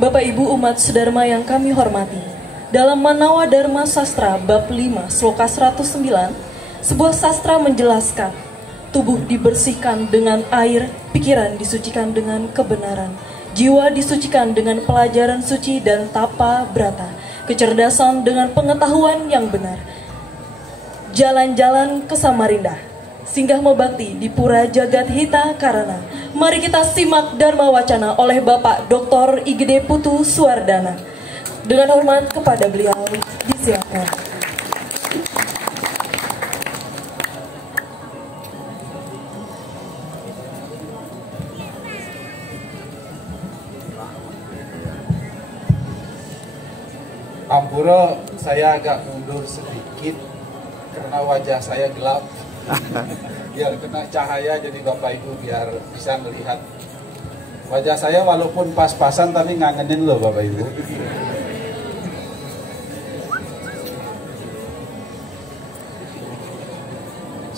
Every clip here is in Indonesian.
Bapak Ibu umat sedharma yang kami hormati, dalam Manawa Dharma Sastra bab 5 sloka 109, sebuah sastra menjelaskan, tubuh dibersihkan dengan air, pikiran disucikan dengan kebenaran, jiwa disucikan dengan pelajaran suci dan tapa brata, kecerdasan dengan pengetahuan yang benar. Jalan-jalan ke Samarinda, singgah membakti di Pura Jagat Hita Karana. Mari kita simak Dharma Wacana oleh Bapak Dr. Igede Putu Suwardana. Dengan hormat kepada beliau, disilakan. Ampura, saya agak mundur sedikit karena wajah saya gelap. Biar kena cahaya, jadi Bapak Ibu biar bisa melihat wajah saya, walaupun pas-pasan tapi ngangenin loh Bapak Ibu.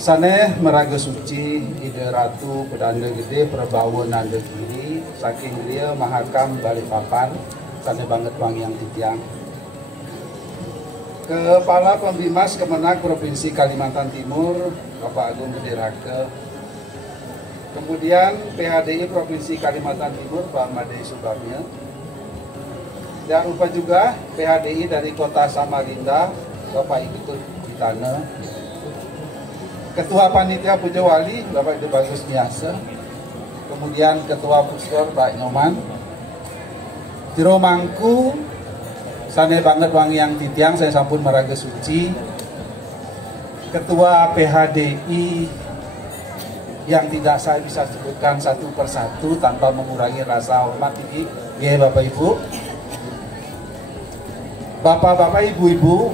Saneh meraga suci ide ratu pedanda gede perbawa nanda kiri saking dia mahakam Balikpapan saneh banget wangi yang titiang. Kepala Pembimas Kemenak Provinsi Kalimantan Timur Bapak Agung Gede Rake. Kemudian PHDI Provinsi Kalimantan Timur Pak Made Subamnya. Jangan lupa juga PHDI dari Kota Samarinda Bapak Ibu Ditana. Ketua Panitia Puja Wali Bapak Ibu Bagus Biasa. Kemudian Ketua Puskor Pak Nyoman. Jero Mangku saneh banget wangi yang titiang, saya sampun meraga suci. Ketua PHDI yang tidak saya bisa sebutkan satu persatu tanpa mengurangi rasa hormat ini, ya Bapak Ibu, Bapak-bapak, Ibu-ibu,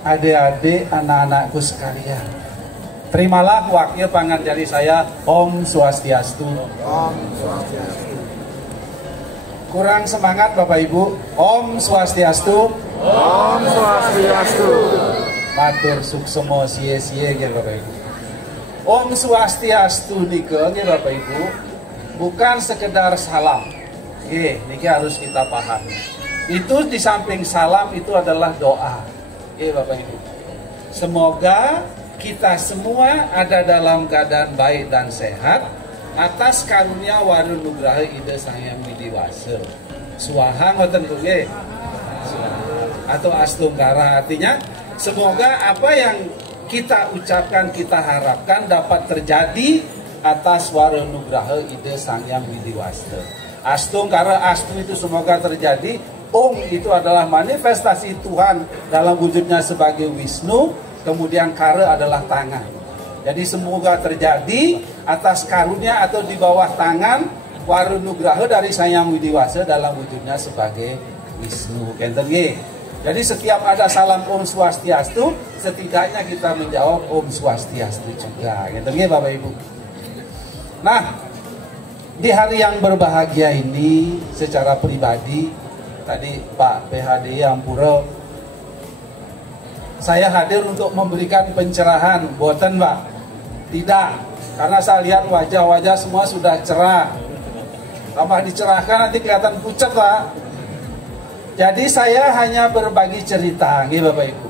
adik-adik, anak-anakku sekalian. Terimalah wakil panganjari saya, Om Swastiastu. Om Swastiastu. Kurang semangat Bapak Ibu. Om Swastiastu. Om Swastiastu. Matur suksemo sie-sie ya Bapak Ibu. Om Swastiastu nika ya Bapak Ibu bukan sekedar salam. Niki harus kita pahami. Itu di samping salam itu adalah doa. Bapak Ibu. Semoga kita semua ada dalam keadaan baik dan sehat atas karunia warun nugraha ide Sang Hyang Widiwasa. Swaha ngoten nggih. Atau astungkara, artinya semoga apa yang kita ucapkan, kita harapkan dapat terjadi atas warun nugraha ide Sang Hyang Widiwasa. Astungkara, astu itu semoga terjadi. Om itu adalah manifestasi Tuhan dalam wujudnya sebagai Wisnu. Kemudian kara adalah tangan. Jadi semoga terjadi atas karunia atau di bawah tangan warun nugraha dari Sang Hyang Widiwasa dalam wujudnya sebagai Wisnu. Jadi setiap ada salam Om Swastiastu, setidaknya kita menjawab Om Swastiastu juga. Bapak Ibu. Nah, di hari yang berbahagia ini secara pribadi, tadi Pak PHD Ampura, saya hadir untuk memberikan pencerahan, buatan Pak? Tidak, karena saya lihat wajah-wajah semua sudah cerah. Tambah dicerahkan nanti kelihatan pucat Pak. Jadi saya hanya berbagi cerita, Bapak Ibu.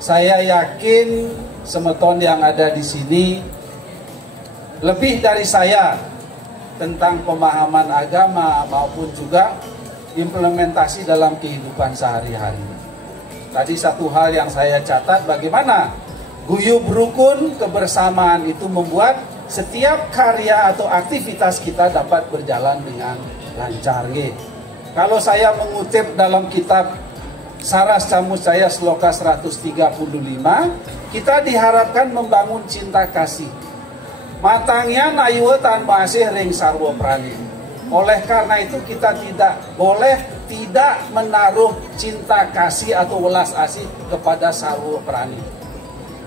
Saya yakin semeton yang ada di sini lebih dari saya tentang pemahaman agama maupun juga implementasi dalam kehidupan sehari-hari. Tadi satu hal yang saya catat, bagaimana guyub rukun kebersamaan itu membuat setiap karya atau aktivitas kita dapat berjalan dengan lancar. Kalau saya mengutip dalam kitab Saras Camus Caya Sloka 135, kita diharapkan membangun cinta kasih. Matangnya nayuwe tanpa asih ring sarwa prani. Oleh karena itu kita tidak boleh tidak menaruh cinta kasih atau welas asih kepada sarwa prani.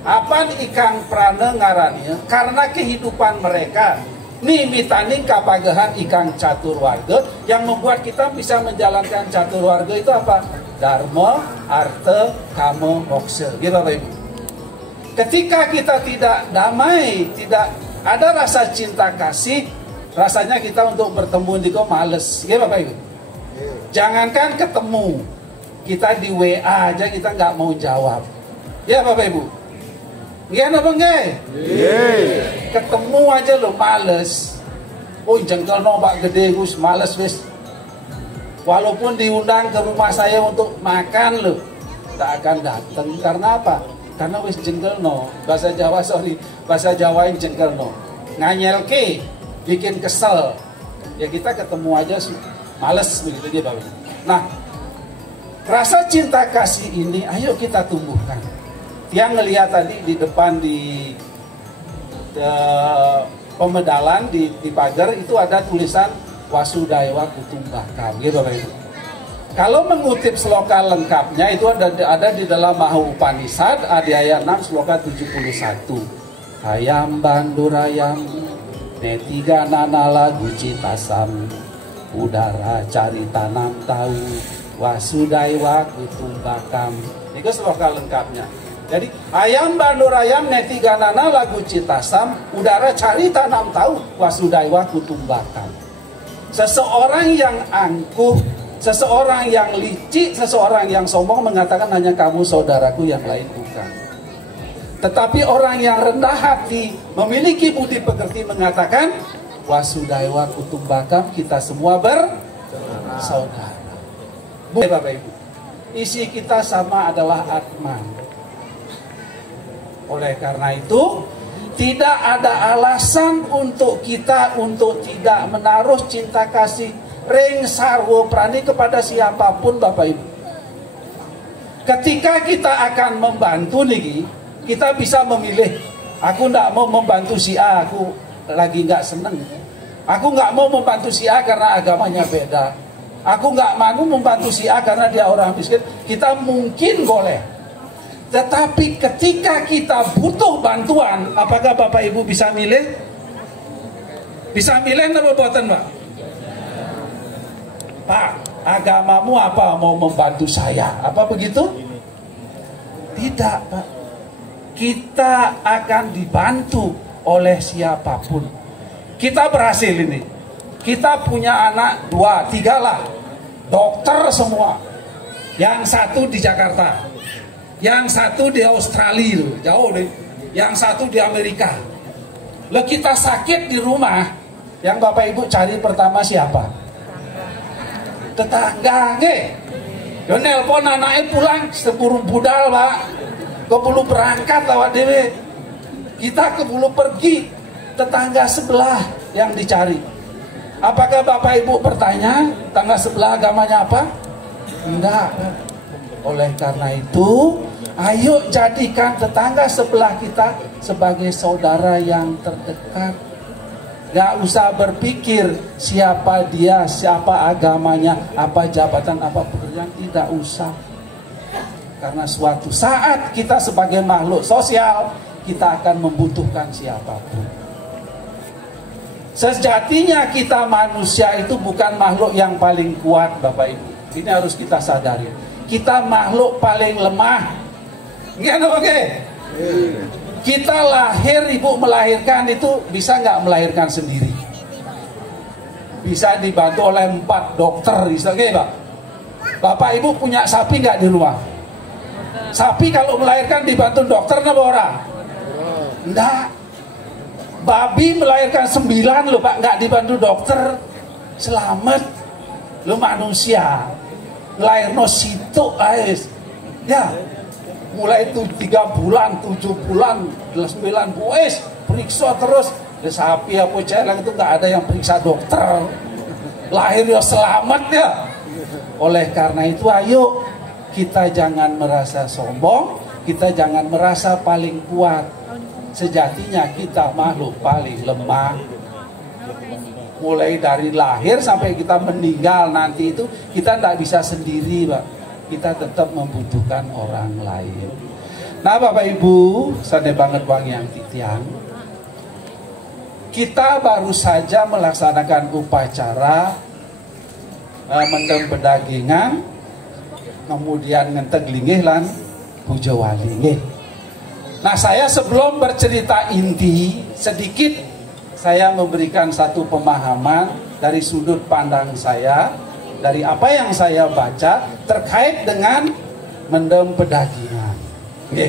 Apa ikang prana ngarannya? Karena kehidupan mereka nimitaning kapagahan ikang catur warga yang membuat kita bisa menjalankan catur warga itu apa? Dharma, arta, kama, moksa. Bapak Ibu. Ketika kita tidak damai, tidak ada rasa cinta kasih, rasanya kita untuk bertemu di kau males. Bapak Ibu. Jangankan ketemu, kita di WA aja kita nggak mau jawab. Ya Bapak Ibu? Iya apa enggak? Ketemu aja lo males. Oh jengkel no Pak Gede Gus, males wis. Walaupun diundang ke rumah saya untuk makan lo, tak akan datang. Karena apa? Karena wis jengkel no. Bahasa Jawa bahasa Jawain jengkel no. Nganyel ke, bikin kesel. Ya kita ketemu aja males begitu dia Bapak. Nah, rasa cinta kasih ini ayo kita tumbuhkan. Yang ngelihat tadi di depan di pemedalan di pagar itu ada tulisan Wasudaiwa Kutumbakam, gitu Bapak Ibu. Kalau mengutip sloka lengkapnya itu ada di dalam Maha Upanishad Adhyaya 6 sloka 71. Hayam bandurayam netiga nanala gucitasam udara cari tanam tahu Wasudaiwa Kutumbakam. Itu sloka lengkapnya. Jadi ayam bandurayam netiganana lagu citasam udara cari tanam tahu Wasudaiwa Kutumbakam. Seseorang yang angkuh, seseorang yang licik, seseorang yang sombong mengatakan hanya kamu saudaraku, yang lain bukan. Tetapi orang yang rendah hati, memiliki budi pekerti mengatakan Wasudaiwa Kutumbakam, kita semua bersaudara. Bapak Ibu, isi kita sama adalah Atman. Oleh karena itu, tidak ada alasan untuk kita untuk tidak menaruh cinta kasih ring sarwo prani kepada siapapun Bapak Ibu. Ketika kita akan membantu nih, kita bisa memilih. Aku nggak mau membantu si A, aku lagi nggak seneng. Aku nggak mau membantu si A karena agamanya beda. Aku nggak mau membantu si A karena dia orang miskin. Kita mungkin boleh. Tetapi ketika kita butuh bantuan, apakah Bapak Ibu bisa milih? Bisa milih atau buatan Pak? Pak, agamamu apa? Mau membantu saya? Apa begitu? Tidak Pak. Kita akan dibantu oleh siapapun. Kita berhasil ini. Kita punya anak 2, 3 lah. Dokter semua. Yang satu di Jakarta. Yang satu di Australia, jauh deh. Yang satu di Amerika. Lalu kita sakit di rumah, yang Bapak Ibu cari pertama siapa? Tetangga, nge. Yo nelpon anaknya pulang, seburu budal Pak. Kebulu berangkat lewat dewe. Kita kebulu pergi, tetangga sebelah yang dicari. Apakah Bapak Ibu bertanya, tetangga sebelah agamanya apa? Enggak. Oleh karena itu, ayo jadikan tetangga sebelah kita sebagai saudara yang terdekat. Gak usah berpikir siapa dia, siapa agamanya, apa jabatan, apa pekerjaan, tidak usah. Karena suatu saat kita sebagai makhluk sosial, kita akan membutuhkan siapapun. Sejatinya kita manusia itu bukan makhluk yang paling kuat Bapak Ibu. Ini harus kita sadari. Kita makhluk paling lemah. Oke. Kita lahir, ibu melahirkan itu bisa nggak melahirkan sendiri? Bisa dibantu oleh 4 dokter, oke Pak? Bapak Ibu punya sapi nggak di rumah? Sapi kalau melahirkan dibantu dokter apa orang? Enggak. Babi melahirkan 9 loh Pak, nggak dibantu dokter. Selamat. Lo manusia. Lahirno situ ais. Ya. Mulai itu 3 bulan, 7 bulan, 9 bulan, periksa terus. Ya, sapi apa celeng itu nggak ada yang periksa dokter. Lahir ya selamat ya. Oleh karena itu ayo kita jangan merasa sombong, kita jangan merasa paling kuat. Sejatinya kita makhluk paling lemah. Mulai dari lahir sampai kita meninggal nanti itu kita tidak bisa sendiri Pak. Kita tetap membutuhkan orang lain. Nah Bapak Ibu, sadar banget Bang yang titiang. Kita baru saja melaksanakan upacara mendem pedagingan, kemudian ngenteng linggih lan puja wali. Nah saya sebelum bercerita inti sedikit, saya memberikan satu pemahaman dari sudut pandang saya dari apa yang saya baca terkait dengan mendem pedagingan. Oke.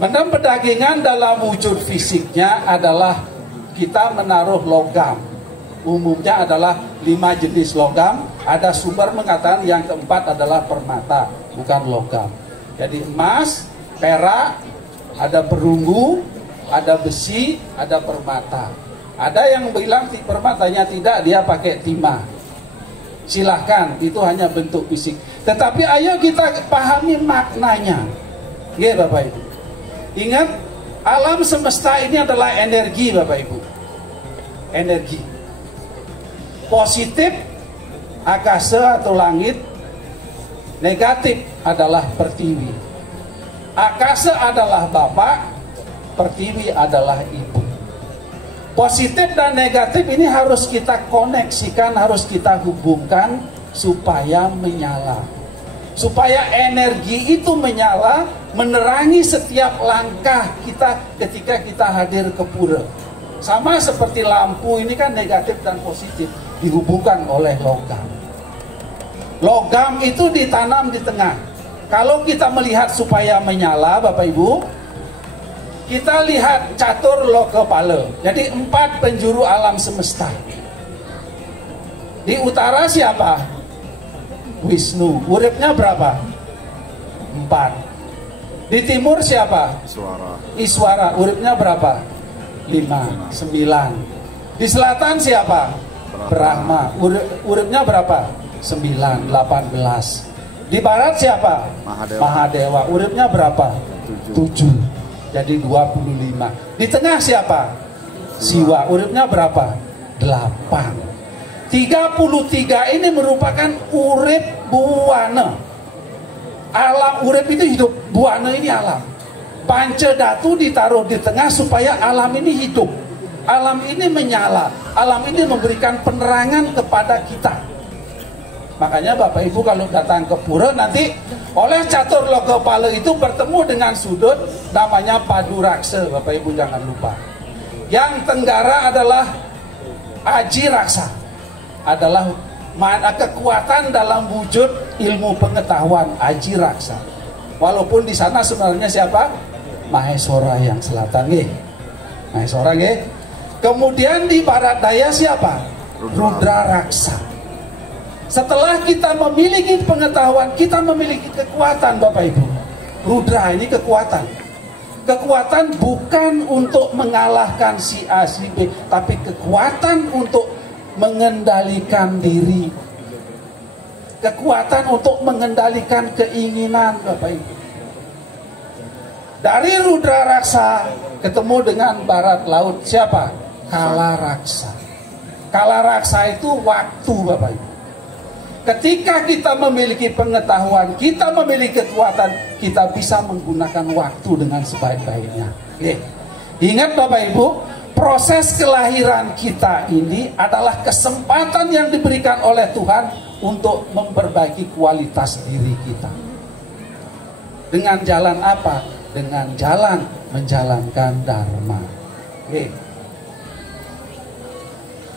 Mendem pedagingan dalam wujud fisiknya adalah kita menaruh logam. Umumnya adalah 5 jenis logam. Ada sumber mengatakan yang keempat adalah permata, bukan logam. Jadi emas, perak, ada perunggu, ada besi, ada permata. Ada yang bilang permatanya tidak, dia pakai timah. Silahkan, itu hanya bentuk fisik. Tetapi ayo kita pahami maknanya. Oke Bapak Ibu. Ingat, alam semesta ini adalah energi Bapak Ibu. Energi. Positif, akasa atau langit. Negatif adalah pertiwi. Akasa adalah bapak, pertiwi adalah ibu. Positif dan negatif ini harus kita koneksikan, harus kita hubungkan supaya menyala. Supaya energi itu menyala, menerangi setiap langkah kita ketika kita hadir ke pura. Sama seperti lampu ini kan negatif dan positif, dihubungkan oleh logam. Logam itu ditanam di tengah. Kalau kita melihat supaya menyala Bapak Ibu, kita lihat catur lokapala. Jadi 4 penjuru alam semesta. Di utara siapa? Wisnu. Uripnya berapa? 4. Di timur siapa? Iswara. Uripnya berapa? 5, 9. Di selatan siapa? Brahma. Uripnya berapa? 9, 18. Di barat siapa? Mahadewa. Uripnya berapa? 7. Jadi 25. Di tengah siapa? Siwa. Uripnya berapa? 8. 33 ini merupakan urip buana. Alam urip itu hidup, buana ini alam. Panca datu ditaruh di tengah supaya alam ini hidup. Alam ini menyala. Alam ini memberikan penerangan kepada kita. Makanya Bapak Ibu kalau datang ke pura nanti oleh catur lokapala itu bertemu dengan sudut namanya padu raksa. Bapak Ibu jangan lupa. Yang tenggara adalah aji raksa. Adalah mana kekuatan dalam wujud ilmu pengetahuan aji raksa. Walaupun di sana sebenarnya siapa? Maheswara yang selatan nggih. Maheswara nggih. Kemudian di barat daya siapa? Rudra raksa. Setelah kita memiliki pengetahuan, kita memiliki kekuatan Bapak Ibu. Rudra ini kekuatan. Kekuatan bukan untuk mengalahkan si A, si B, tapi kekuatan untuk mengendalikan diri. Kekuatan untuk mengendalikan keinginan Bapak Ibu. Dari Rudra raksa ketemu dengan barat laut siapa? Kala raksa. Kala raksa itu waktu Bapak Ibu. Ketika kita memiliki pengetahuan, kita memiliki kekuatan, kita bisa menggunakan waktu dengan sebaik-baiknya. Oke. Ingat Bapak Ibu, proses kelahiran kita ini adalah kesempatan yang diberikan oleh Tuhan untuk memperbaiki kualitas diri kita. Dengan jalan apa? Dengan jalan menjalankan dharma. Oke.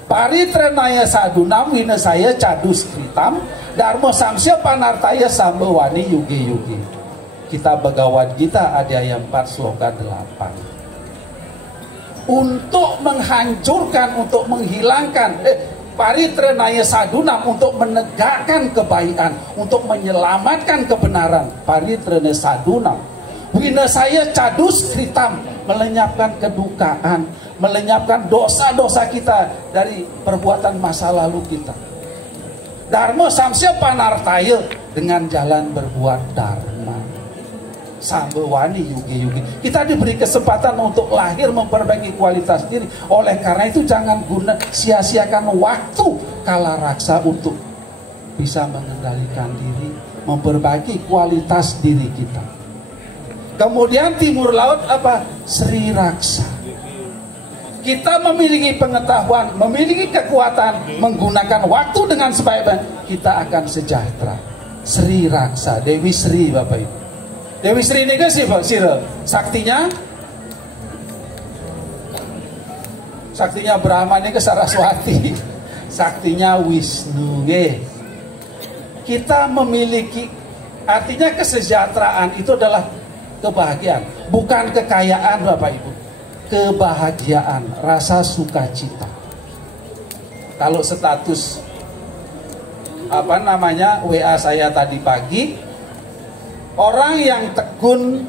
Paritrenaya sadunam winasaya cadus kritam dharma samsya panartaya sambawani yugi yugi. Kita Bhagavad Gita Adhyaya 4 sloka 8. Untuk menghancurkan, untuk menghilangkan paritrenaya sadunam, untuk menegakkan kebaikan, untuk menyelamatkan kebenaran. Paritrenaya sadunam winasaya cadus kritam, melenyapkan kedukaan, melenyapkan dosa-dosa kita dari perbuatan masa lalu kita. Dharma samsya panartaya, dengan jalan berbuat dharma. Sambawani yugi yugi. Kita diberi kesempatan untuk lahir memperbaiki kualitas diri. Oleh karena itu jangan sia-siakan waktu kala raksa untuk bisa mengendalikan diri, memperbaiki kualitas diri kita. Kemudian timur laut apa? Sri raksa. Kita memiliki pengetahuan, memiliki kekuatan, menggunakan waktu dengan sebaik-baik, kita akan sejahtera. Sri raksa, Dewi Sri Bapak Ibu. Dewi Sri ini kan saktinya Brahma ini ke Saraswati. Saktinya Wisnu. kita memiliki, artinya kesejahteraan itu adalah kebahagiaan, bukan kekayaan Bapak Ibu. Kebahagiaan, rasa sukacita. Kalau status WA saya tadi pagi, orang yang tekun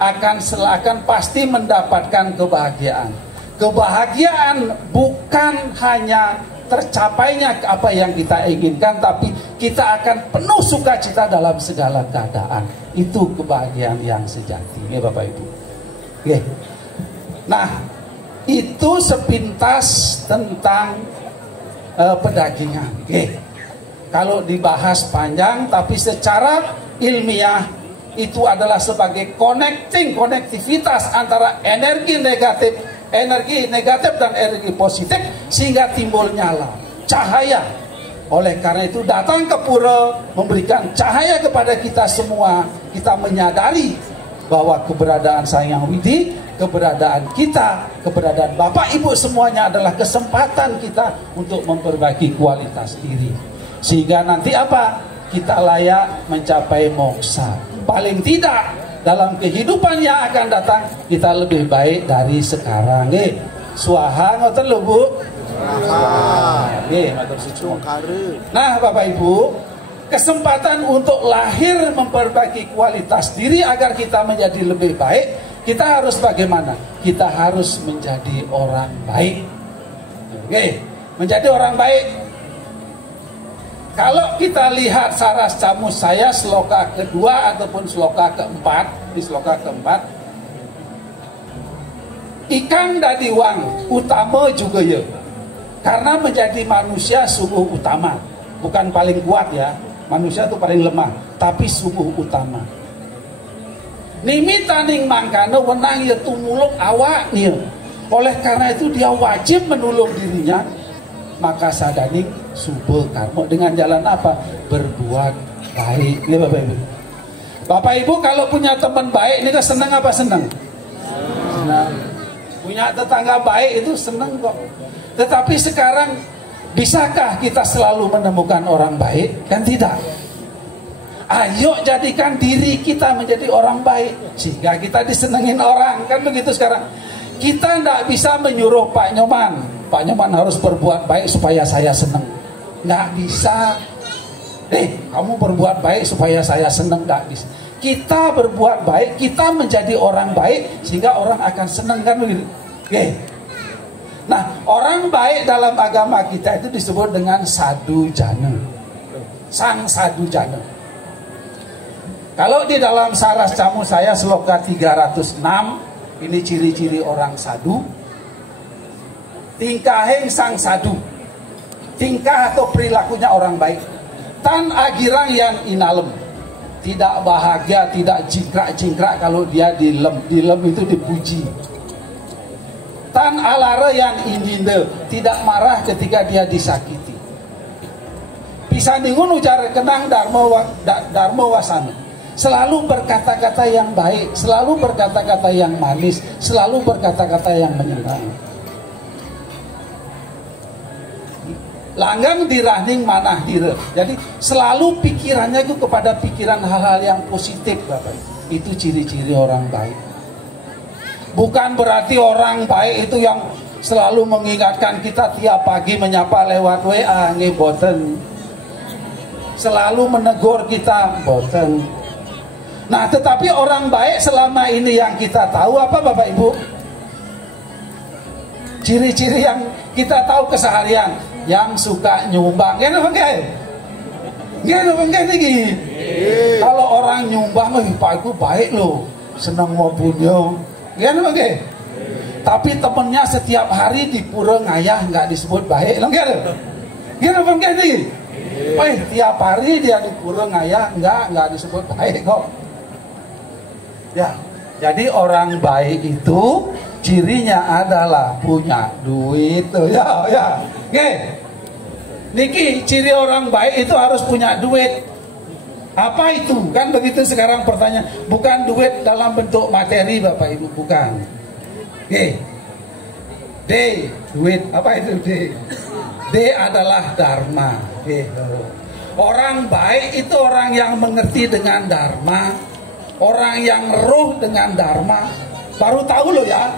akan pasti mendapatkan kebahagiaan. Kebahagiaan bukan hanya tercapainya apa yang kita inginkan, tapi kita akan penuh sukacita dalam segala keadaan. Itu kebahagiaan yang sejati, ya Bapak Ibu. Oke. Nah, itu sepintas tentang pedagingan. Oke. Kalau dibahas panjang, tapi secara ilmiah itu adalah sebagai konektivitas antara energi negatif dan energi positif, sehingga timbul nyala, cahaya. Oleh karena itu datang ke pura memberikan cahaya kepada kita semua. Kita menyadari bahwa keberadaan Sang Hyang Widi, keberadaan kita, keberadaan Bapak Ibu semuanya adalah kesempatan kita untuk memperbaiki kualitas diri. Sehingga nanti apa? Kita layak mencapai moksa. Paling tidak dalam kehidupan yang akan datang kita lebih baik dari sekarang. Swaha ngoten lho Bu. Nah Bapak Ibu, kesempatan untuk lahir memperbaiki kualitas diri agar kita menjadi lebih baik, kita harus bagaimana? Kita harus menjadi orang baik. Oke, menjadi orang baik. Kalau kita lihat Saras Camus saya sloka kedua ataupun sloka keempat, di sloka keempat, ikan dadiwang utama juga ya, karena menjadi manusia sungguh utama, bukan paling kuat ya, manusia itu paling lemah, tapi sungguh utama. Nimi taning mangkana wenang ya tumulung awaknya, oleh karena itu dia wajib menolong dirinya. Maka sadaning subul karma, dengan jalan apa? Berbuat baik. Ini Bapak Ibu. Bapak Ibu kalau punya teman baik ini kan senang apa senang? Senang. Punya tetangga baik itu senang kok. Tetapi sekarang bisakah kita selalu menemukan orang baik? Kan tidak. Ayo jadikan diri kita menjadi orang baik sehingga kita disenengin orang, kan begitu sekarang. Kita tidak bisa menyuruh Pak Nyoman harus berbuat baik supaya saya senang. Nggak bisa. Kamu berbuat baik supaya saya senang, nggak bisa. Kita berbuat baik, kita menjadi orang baik sehingga orang akan senang, kan begitu. Nah, orang baik dalam agama kita itu disebut dengan Sadhu Jana, Sang Sadhu Jana. Kalau di dalam Saras Camus saya sloka 306, ini ciri-ciri orang sadu. Tingkahing sang sadu, tingkah atau perilakunya orang baik. Tan agirang yang inalem, tidak bahagia, tidak jingkrak-jingkrak kalau dia dilem itu dipuji. Tan alara yang indinde, tidak marah ketika dia disakiti. Pisaningun ujar kenang dharma wasana, selalu berkata-kata yang baik, selalu berkata-kata yang manis, selalu berkata-kata yang menyenangkan. Langgang dirahning manah dire. Jadi selalu pikirannya itu kepada pikiran hal-hal yang positif, Bapak. Itu ciri-ciri orang baik. Bukan berarti orang baik itu yang selalu mengingatkan kita tiap pagi menyapa lewat WA, boten. Selalu menegur kita, boten. Nah, tetapi orang baik selama ini yang kita tahu apa Bapak Ibu? Ciri-ciri yang kita tahu keseharian, yang suka nyumbang. Kalau orang nyumbang, Pak itu baik loh, senang mau punya. Tapi temennya setiap hari di pura ngayah nggak disebut baik. Tiap hari dia di pura ngayah nggak disebut baik kok. Ya, jadi orang baik itu cirinya adalah punya duit tuh ya. Niki ciri orang baik itu harus punya duit. Apa itu? Kan begitu sekarang pertanyaan. Bukan duit dalam bentuk materi Bapak Ibu, bukan. D, duit. Apa itu D? D adalah dharma. Orang baik itu orang yang mengerti dengan dharma, orang yang ruh dengan dharma. Baru tahu loh ya,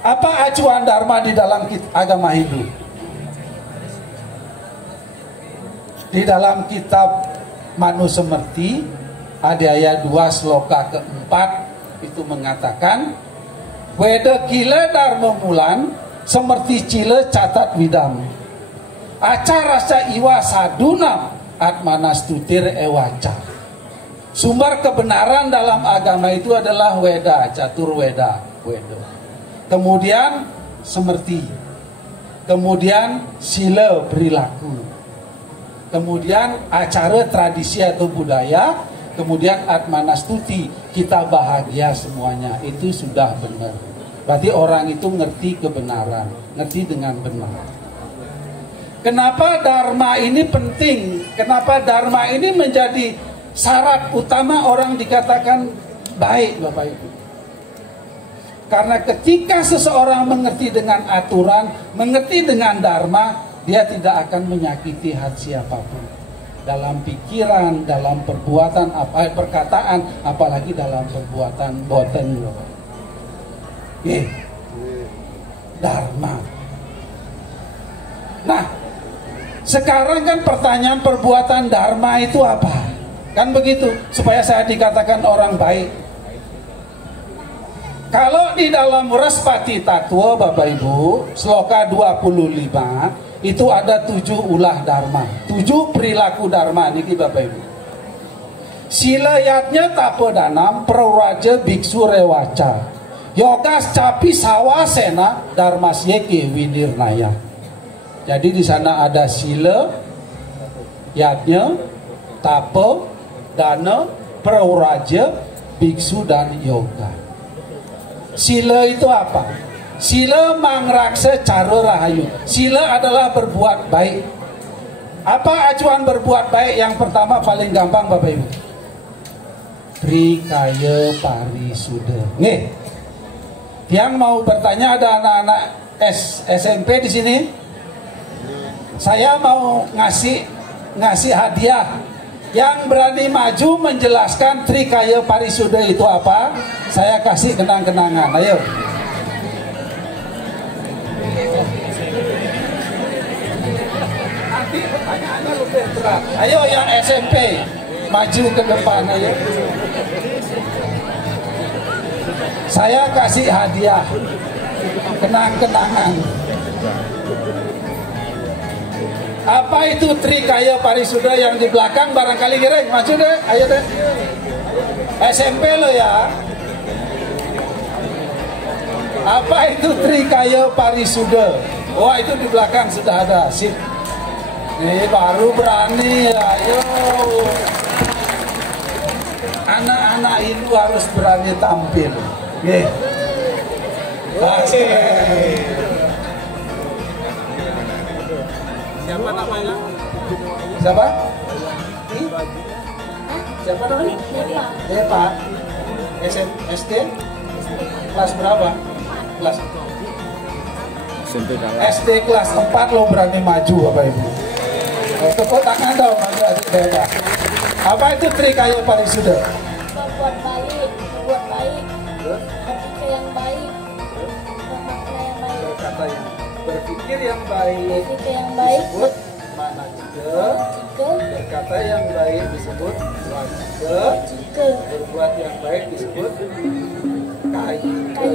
apa acuan dharma di dalam agama Hindu. Di dalam kitab Manusemerti Adhyaya 2 sloka keempat itu mengatakan, Weda kila dharma mulan semerti cile catat widam. Acara sa iwa saduna atmanastutir ewaca. Sumber kebenaran dalam agama itu adalah Weda, catur Weda, Wedo. Kemudian semerti. Kemudian sila perilaku. Kemudian acara tradisi atau budaya. Kemudian atmanastuti, kita bahagia semuanya. Itu sudah benar. Berarti orang itu ngerti kebenaran, ngerti dengan benar. Kenapa dharma ini penting? Kenapa dharma ini menjadi syarat utama orang dikatakan baik, Bapak Ibu? Karena ketika seseorang mengerti dengan aturan, mengerti dengan dharma, dia tidak akan menyakiti hati siapapun. Dalam pikiran, dalam perbuatan, perkataan, apalagi dalam perbuatan boten. Dharma. Nah, sekarang kan pertanyaan perbuatan dharma itu apa? Kan begitu, supaya saya dikatakan orang baik. Kalau di dalam Respati Tattwa Bapak Ibu, sloka 25, itu ada 7 ulah dharma, 7 perilaku dharma niki Bapak Ibu. Silayatnya tapo danam prauraja biksu rewaca. Yogas capi sawasena dharmasyeke winirnaya. Jadi di sana ada sila, yatnya, tapa, dana, prauraja, biksu dan yoga. Sila itu apa? Sila mangraksa cara rahayu. Sila adalah berbuat baik. Apa acuan berbuat baik? Yang pertama paling gampang Bapak Ibu. Trikaya parisuda. Nih, yang mau bertanya ada anak-anak SMP di sini. Saya mau ngasih hadiah. Yang berani maju menjelaskan Trikaya Parisuda itu apa, saya kasih kenang-kenangan. Ayo. Nanti pertanyaannya lebih berat. Ayo yang SMP maju ke depan, ayo. Saya kasih hadiah kenang-kenangan. Apa itu Trikaya Parisuda yang di belakang barangkali giring? Maju deh, ayo deh. SMP lo ya. Apa itu Trikaya Parisuda? Wah, itu di belakang sudah ada. Sip. Ini baru berani, ayo. Anak-anak itu harus berani tampil. Oke. Siapa namanya? Siapa? Siapa namanya? Depa. SD? Kelas berapa? Kelas SD kelas 4 lo berani maju Bapak Ibu. Tepuk tangan dong maju adik Depa. Apa itu Trikaya Parisuda? Berbuat baik, berpikir yang baik, bermakna yang baik. Berkata yang berpikir yang baik, disebut mana juga, berkata yang baik disebut wajika, berbuat yang baik disebut kaike.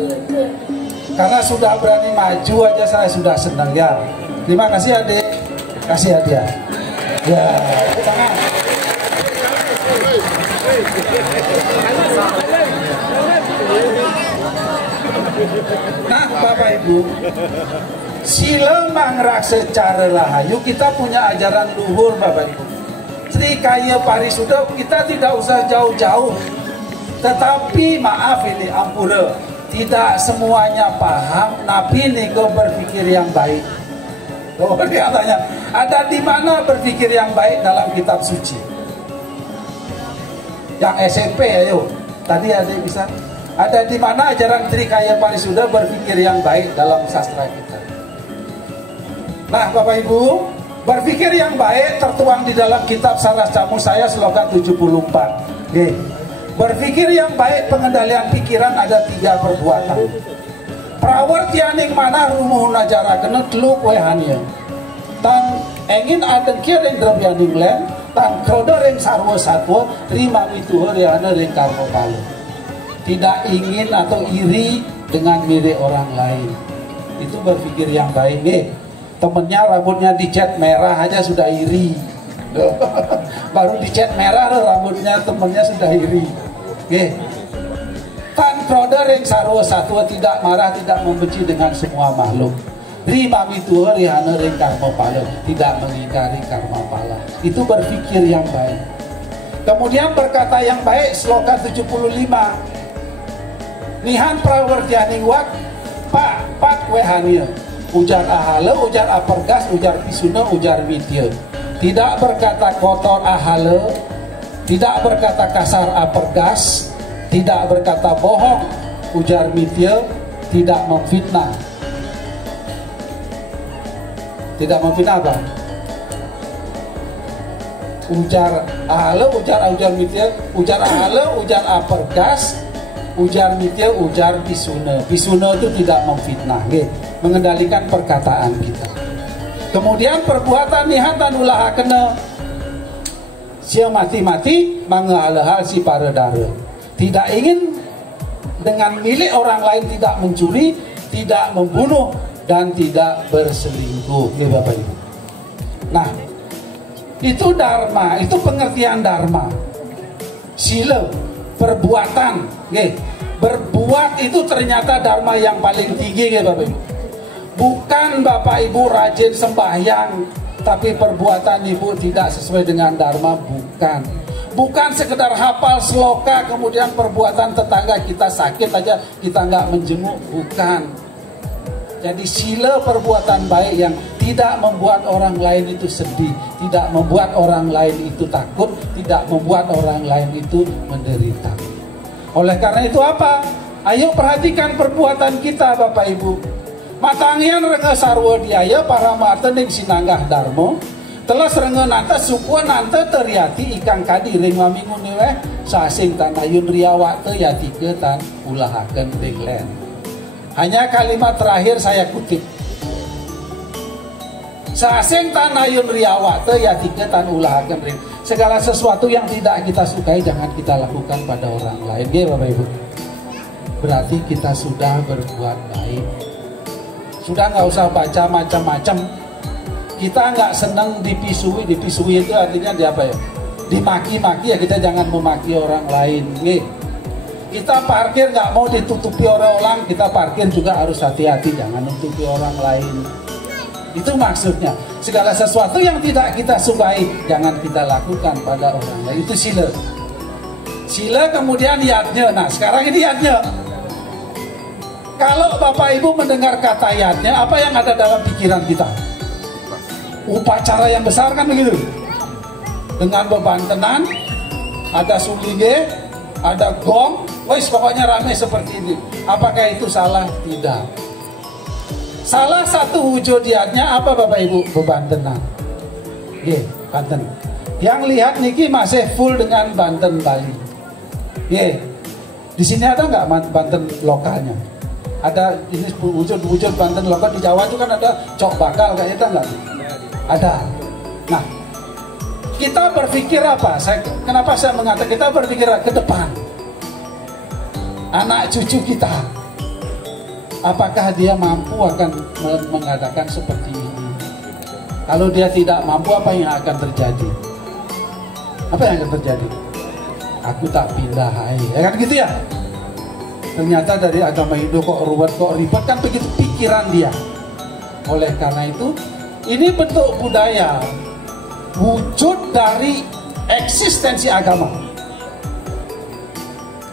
Karena sudah berani maju aja saya sudah senang ya. Terima kasih adik, kasih hadiah. Ya, tangan. Nah Bapak Ibu, sila mangraksa cara rahayu, kita punya ajaran luhur Bapak Ibu. Trikaya Parisuda kita tidak usah jauh-jauh. Tetapi maaf ini ampura, tidak semuanya paham. Nabi Niko berpikir yang baik. Oh, dia tanya, ada di mana berpikir yang baik dalam kitab suci? Yang SMP ayo. Tadi ada yang bisa. Ada di mana ajaran Trikaya Parisuda berpikir yang baik dalam sastra kita? Nah Bapak Ibu, Berpikir yang baik tertuang di dalam kitab Salah Camu saya sloka 74. Oke. Berpikir yang baik pengendalian pikiran ada 3 perbuatan. Prawartianing mana rumuh najara kena teluk wehania. Tan engin ada kiring drabyaning len, tan krodo ring sarwa satwa rima mituhur yana ring karma palu. Tidak ingin atau iri dengan milik orang lain. Itu berpikir yang baik. Temennya rambutnya dicat merah aja sudah iri. Baru dicat merah rambutnya temennya sudah iri. Tan krodo ring sarwa satwa tidak marah, tidak membenci dengan semua makhluk. Rima mituhur yana ring karma palu, tidak mengingkari karma pala. Itu berpikir yang baik. Kemudian berkata yang baik sloka 75. Nihan prawartianing wak pak wehania. Ujar ahale, ujar apergas, ujar pisuna, ujar mitya. Tidak berkata kotor ahale, tidak berkata kasar apergas, tidak berkata bohong, ujar mitya, tidak memfitnah. Tidak memfitnah apa? Ujar ahale, ujar mitya, ujar ahale, ujar apergas, ujar mitya, ujar pisuna. Pisuna itu tidak memfitnah, mengendalikan perkataan kita. Kemudian perbuatan nihatan ulah kena sia mati-mati mangalahal si paredara. Tidak ingin dengan milik orang lain, tidak mencuri, tidak membunuh, dan tidak berselingkuh. Bapak Ibu. Nah, itu dharma, itu pengertian dharma. Sila, perbuatan, berbuat itu ternyata dharma yang paling tinggi, Bapak Ibu. Bukan Bapak Ibu rajin sembahyang, tapi perbuatan Ibu tidak sesuai dengan dharma, bukan. Bukan sekedar hafal sloka, kemudian perbuatan tetangga kita sakit aja kita nggak menjenguk, bukan. Jadi sila perbuatan baik yang tidak membuat orang lain itu sedih, tidak membuat orang lain itu takut, tidak membuat orang lain itu menderita. Oleh karena itu apa? Ayo perhatikan perbuatan kita Bapak Ibu. Matangian renga sarwa diaya para martening sinanggah darmo. Telah renga nanta suku nanta teriati ikang kadi ring mamingun niweh sasing tanayun riawak te yatike tan ulahaken denglen. Hanya kalimat terakhir saya kutip. Sasing tanayun riawak te yatike tan ulahaken ring. Segala sesuatu yang tidak kita sukai jangan kita lakukan pada orang lain. Ya Bapak Ibu. Berarti kita sudah berbuat baik. Sudah nggak usah baca macam-macam. Kita nggak senang dipisui. Dipisui itu artinya di apa ya? Dimaki-maki ya, kita jangan memaki orang lain. Kita parkir nggak mau ditutupi orang, kita parkir juga harus hati-hati, jangan menutupi orang lain. Itu maksudnya. Segala sesuatu yang tidak kita sukai jangan kita lakukan pada orang lain. Itu sila. Sila kemudian yatnya. Nah sekarang ini yatnya. Kalau Bapak Ibu mendengar kata yatnya, apa yang ada dalam pikiran kita? Upacara yang besar kan begitu. Dengan bebantenan, ada sulinge, ada gong, wes pokoknya ramai seperti ini. Apakah itu salah? Tidak. Salah satu wujud yatnya apa Bapak Ibu? Bebantenan. Banten. Yang lihat niki masih full dengan Banten Bali. Di sini ada nggak Banten lokalnya? Ada ini wujud Banten lokal di Jawa itu kan ada cok bakal kayak itu nggak? Ada. Nah, kita berpikir apa? Kenapa saya mengatakan kita berpikir ke depan? Anak cucu kita, apakah dia mampu akan mengadakan seperti ini? Kalau dia tidak mampu, apa yang akan terjadi? Apa yang akan terjadi? Aku tak pindah, ya kan gitu ya? Ternyata dari agama Hindu kok ribet kan begitu pikiran dia. Oleh karena itu, ini bentuk budaya, wujud dari eksistensi agama.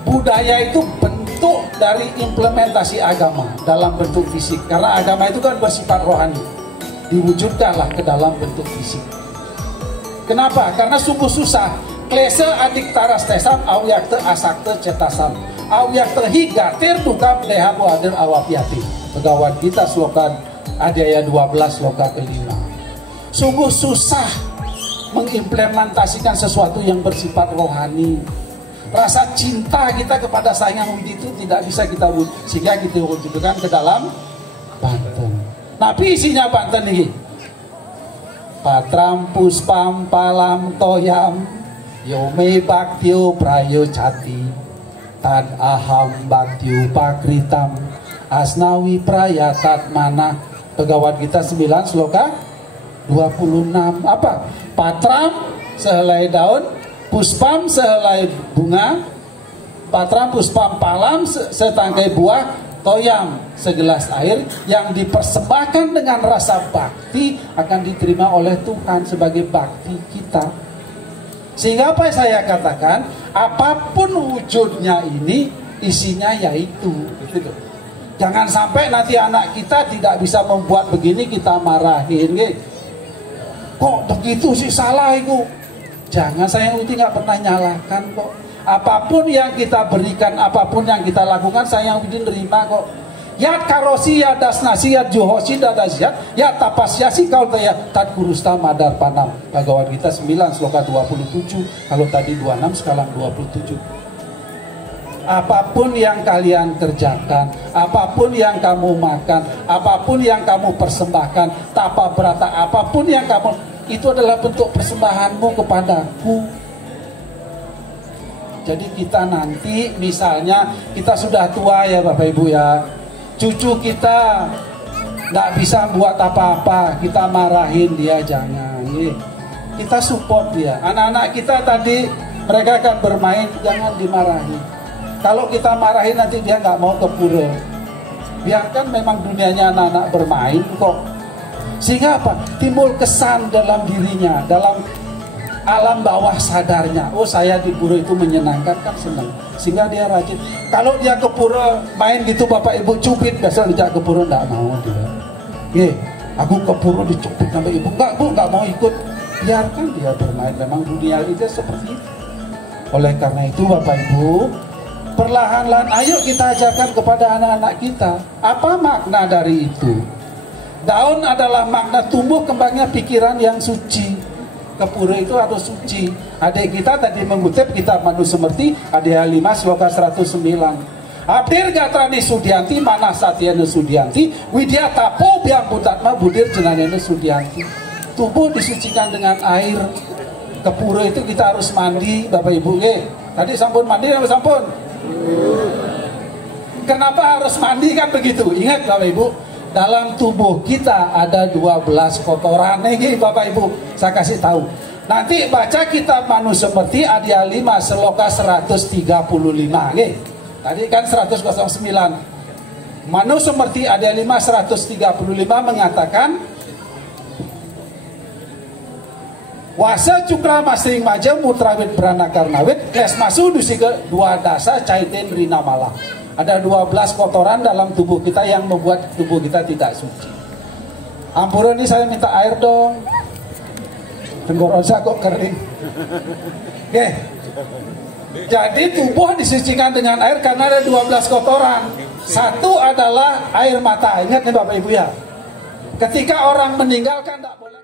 Budaya itu bentuk dari implementasi agama dalam bentuk fisik. Karena agama itu kan bersifat rohani, diwujudkanlah ke dalam bentuk fisik. Kenapa? Karena sungguh susah. Klese adik taras tesam awyakte asakte cetasam awyakte higatir tukam dehabu adir awapiati. Pegawai kita slokan Adhyaya 12 sloka kelima. Sungguh susah mengimplementasikan sesuatu yang bersifat rohani. Rasa cinta kita kepada Sang Hyang Widi itu tidak bisa kita sehingga kita wujudkan ke dalam Banten. Tapi isinya Banten ini. Patram puspam palam toyam yome baktio prayo jati tad aham baktio pakritam asnawi prayatat mana. Pegawai kita 9 sloka 26. Apa? Patram sehelai daun, puspam sehelai bunga, patram puspam palam setangkai buah, toyam segelas air yang dipersembahkan dengan rasa bakti akan diterima oleh Tuhan sebagai bakti kita. Sehingga apa yang saya katakan, apapun wujudnya ini isinya yaitu gitu. Jangan sampai nanti anak kita tidak bisa membuat begini kita marahin gitu. Kok begitu sih, salah itu. Jangan, Sang Hyang Widi nggak pernah nyalahkan kok. Apapun yang kita berikan, apapun yang kita lakukan, Sang Hyang Widi nerima kok. Yat karosi, yat dasnasi, yat johosi, dadasyat, yat tapasyasi, kau taya tat kurusta madar panam. Bhagavad Gita 9 sloka 27. Kalau tadi 26 sekarang 27. Apapun yang kalian kerjakan, apapun yang kamu makan, apapun yang kamu persembahkan, tapa berata, apapun yang kamu, itu adalah bentuk persembahanmu kepadaku. Jadi kita nanti misalnya kita sudah tua ya Bapak Ibu ya, cucu kita nggak bisa buat apa-apa, kita marahin dia, jangan. Kita support dia. Anak-anak kita tadi mereka akan bermain, jangan dimarahi. Kalau kita marahin nanti dia nggak mau ke pura. Biarkan memang dunianya anak-anak bermain kok. Sehingga apa? Timbul kesan dalam dirinya, dalam alam bawah sadarnya. Oh, saya di pura itu menyenangkan, kan senang. Sehingga dia rajin. Kalau dia ke pura main gitu Bapak Ibu cubit, biasa dia ke pura nggak mau dia. Aku ke pura dicubit sampai ibu. Enggak Bu, nggak mau ikut. Biarkan dia bermain. Memang dunia itu seperti itu. Oleh karena itu Bapak Ibu, perlahan-lahan ayo kita ajarkan kepada anak-anak kita apa makna dari itu. Daun adalah makna tumbuh kembangnya pikiran yang suci. Kepura itu harus suci. Adik kita tadi mengutip kitab Manusemerti Adya 5 sloka 109. Abdir gatrani Sudianti mana satyana Sudianti widya tapo biang butatma budir jenanena Sudianti. Tubuh disucikan dengan air. Kepura itu kita harus mandi Bapak Ibu. Tadi sampun mandi apa sampun? Kenapa harus mandi kan begitu? Ingat Bapak Ibu, dalam tubuh kita ada 12 kotoran nih Bapak Ibu. Saya kasih tahu. Nanti baca kitab Manusemerti Adya 5 seloka 135. Tadi kan 109. Manusemerti Adya 5 135 mengatakan wasa cukra masing maja mutrawit berana karnawit kles masu dusi ke 2 dasa caiten rina malah. Ada 12 kotoran dalam tubuh kita yang membuat tubuh kita tidak suci. Ampura ini saya minta air dong. Tenggorokan saya kok kering. Oke. Jadi tubuh disucikan dengan air karena ada 12 kotoran. Satu adalah air mata. Ingat nih Bapak Ibu ya. Ketika orang meninggalkan tidak boleh